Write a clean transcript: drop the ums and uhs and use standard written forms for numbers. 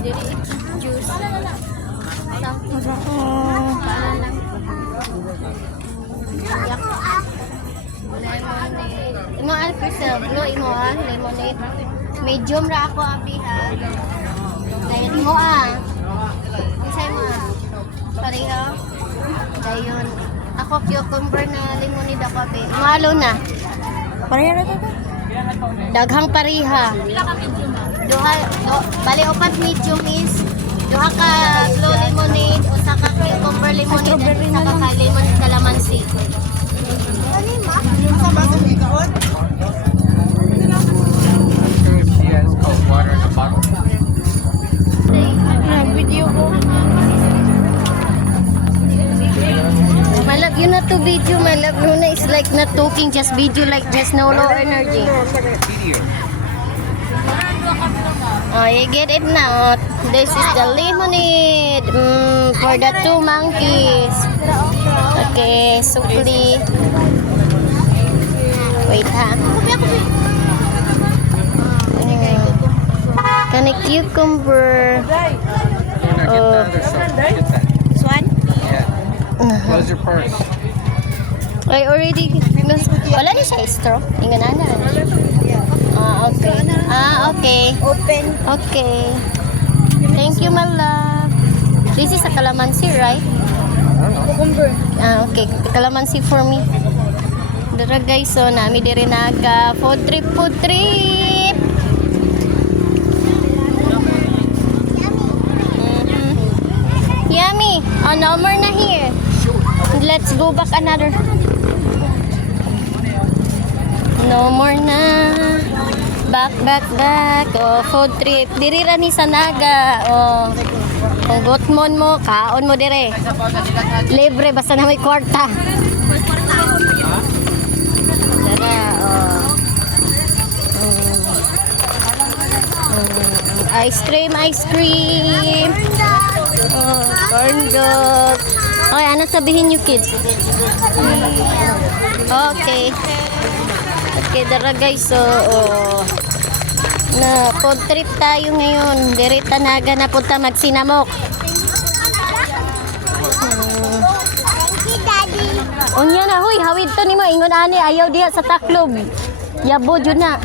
Dili juice. Yak. Imo al preserve, no imo lemonade. Medium ra ako abi ha. Dayon imo Isay mo Pareho. Dayon. Ako cucumber na lemonade ako abi. Malo na. Pareha na to. Daghang pariha. Duha, bali upat medium is duha ka blue lemonade, usa ka cucumber lemonade, at isa ka lemon calamansi. She has cold water in a bottle. Video ko. My love, you not to video, my love. Luna is like not talking, just video like just no low energy. Video. Oh, you get it now. This is the lemonade for the two monkeys. Okay, sukli. Wait ha. Kana cucumber. Luna, get the other side. Get that. This one? Yeah. Close your purse. I already wala na siya straw. Ingan na. Okay. Okay. Open. Okay. Thank you, my love. This is a calamansi, right? Cucumber. Okay. Calamansi for me. Dara guys, so nami diri naga food trip. Yummy. Oh, no more na here. Let's go back another. No more na. Back. Oh, food trip. Diri ra ni sa Naga. Oh. Kung gutmon mo, kaon mo dire. Libre basta na may kwarta. Tara, oh. Ice cream. Oh, corn dog. Okay, ano sabihin niyo kids? Okay. Okay, dara guys. So, na food trip tayo ngayon. Diri Tanaga na punta magsinamok. Unya na, huy, hawid to nimo ingon ani ayaw diha sa taklob. Yabo jud na.